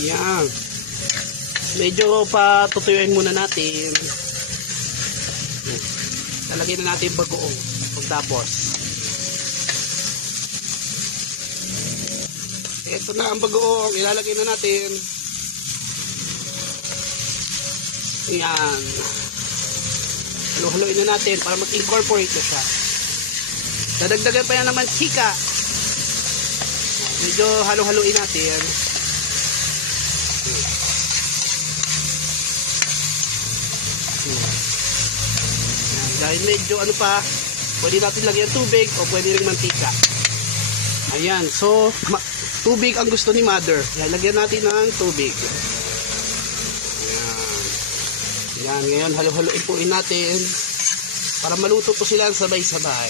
Ayan. Medyo patutuyuin muna natin. Lalagyan na natin bagoong. Pagtapos. Ito na ang bagoong. Ilalagay na natin. Ayan. Halo-haloin na natin para mag-incorporate na siya. Dadagdagan pa yan naman chika. Medyo halo-haloin natin. Ayan. Dahil medyo ano pa, pwede natin lagyan tubig o pwede rin mantika. Ayan. So, tubig ang gusto ni mother. Ayan, lagyan natin ng tubig. Yan, ngayon halo-haloin po natin para maluto po sila sabay-sabay.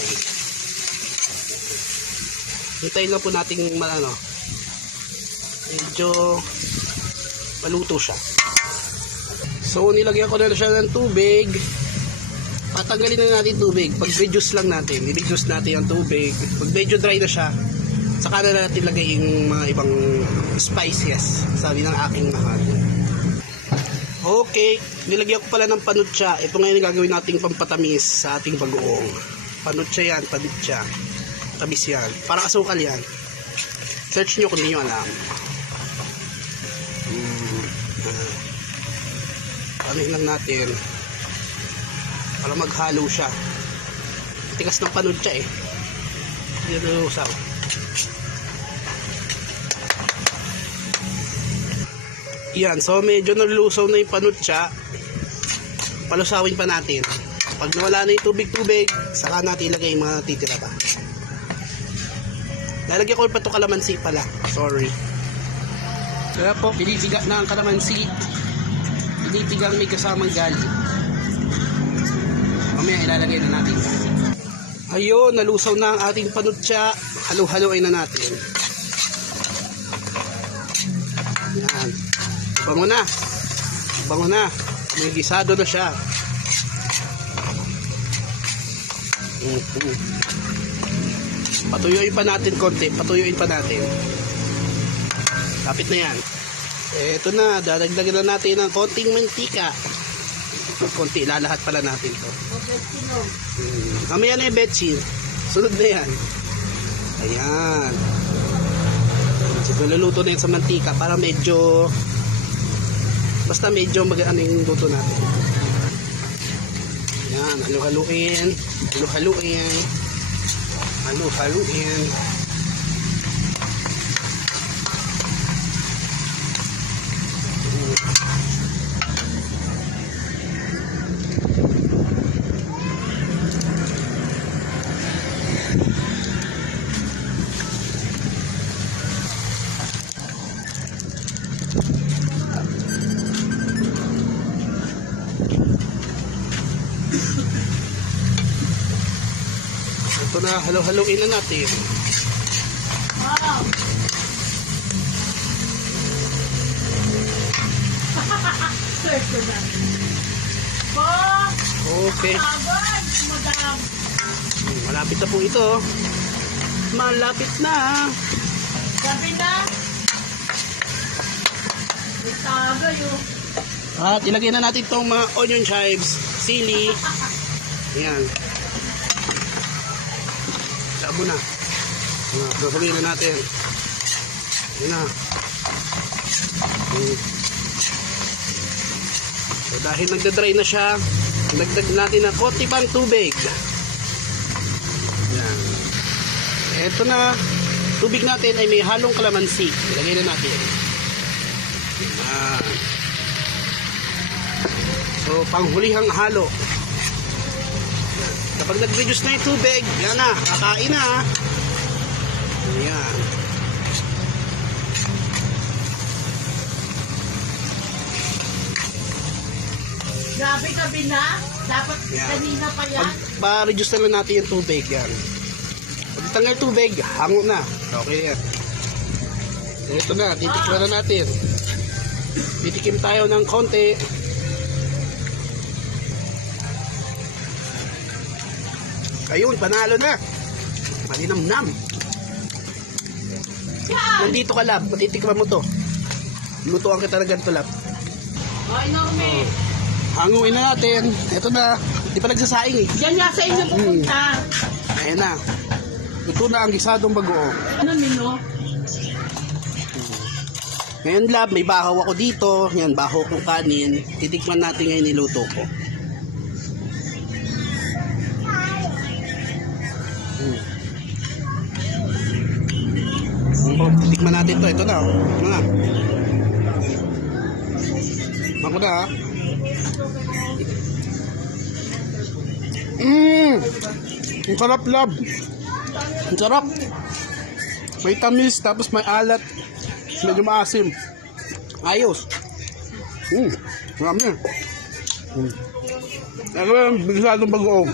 Hintayin lang po natin medyo maluto siya. So nilagyan ko na siya ng tubig. Patanggalin na natin tubig. Pag reduce lang natin, i-reduce natin ang tubig. Pag medyo dry na siya, saka na natin lagay yung mga ibang spices, sabi ng aking mahal. Okay, nilagyan ko pala ng panutsa. Ito ngayon gagawin nating pampatamis sa ating bagoong. Panutsa yan, panutsa. Tamis yan. Parang asukal yan. Search nyo kung hindi nyo alam. Panin lang natin. Para maghalo siya. Tikas ng panutsa eh. Hindi na usaw. Yan, so medyo nalusaw na yung panutsa. Palusawin pa natin. Pag nawala na yung tubig-tubig, saka natin ilagay yung mga titira pa. Lalagyan ko pa ito kalamansi pala. Sorry. Kaya po, pinitiga na ang kalamansi. Pinitigang may kasamang galing. Mamaya ilalagay na natin. Ayun, nalusaw na ang ating panutsa. Halo-haloin na natin. Yan. Bango na. Bango na. May gisado na siya. Patuyuin pa natin konti. Patuyuin pa natin. Kapit na yan. Eto na. Dadagdagan na natin ng konting mantika. Konti. Lalahat pala natin to. Mamaya na yung betchin. Sunod na yan. Ayan. So, luluto na yan sa mantika para medyo basta medyo mag-ano yung luto natin. Yan, halo-haluin. Halo-haluin. Halo-haluin. Ito na, halo-haloin na natin. Wow! Search ko na. Okay. Madam. Malapit na po ito. Malapit na. Sabi na. Itagay yun. At ilagay na natin itong mga onion chives, sili. Ayan. Labo na. Sasabihin na natin. Ayan na. So dahil nagda-dry na siya, dagdag natin na konti pang tubig. Ayan. Ito na. Tubig natin ay may halong kalamansi. Ilagay na natin. Ayan. So panghulihang halo. Kapag nag-reduce na yung tubig, yan na, kakain na. Ayan. Grabe gabi na. Dapat kanina pa yan. Pag pa-reduce na lang natin yung tubig, yan. Pag tanggal tubig, hango na. Okay yan. Ito na, titikman na natin. Titikim tayo ng konti. Ayun, panalo na. Malinamnam. Nandito ka, lab. Matitikman mo to. Lutuan kita na ganito lang. Ay, Norme. Hanguin na natin. Ito na. Di pa nagsasaing eh. Diyan nga sa inyo pupunta. Ayan na. Ito na ang gisadong bagoong. Ano, Nino? Ngayon lab, may bahaw ako dito. Yan, bahaw kong kanin. Titikman natin ngayon niluto ko. Titikman natin to. Ito na. Mga. Ako na ha. Ang sarap lab. Ang sarap. May tamis, tapos may alat. Medyo maasim. Ayos. Marami. Ano yung bisadong bagoong.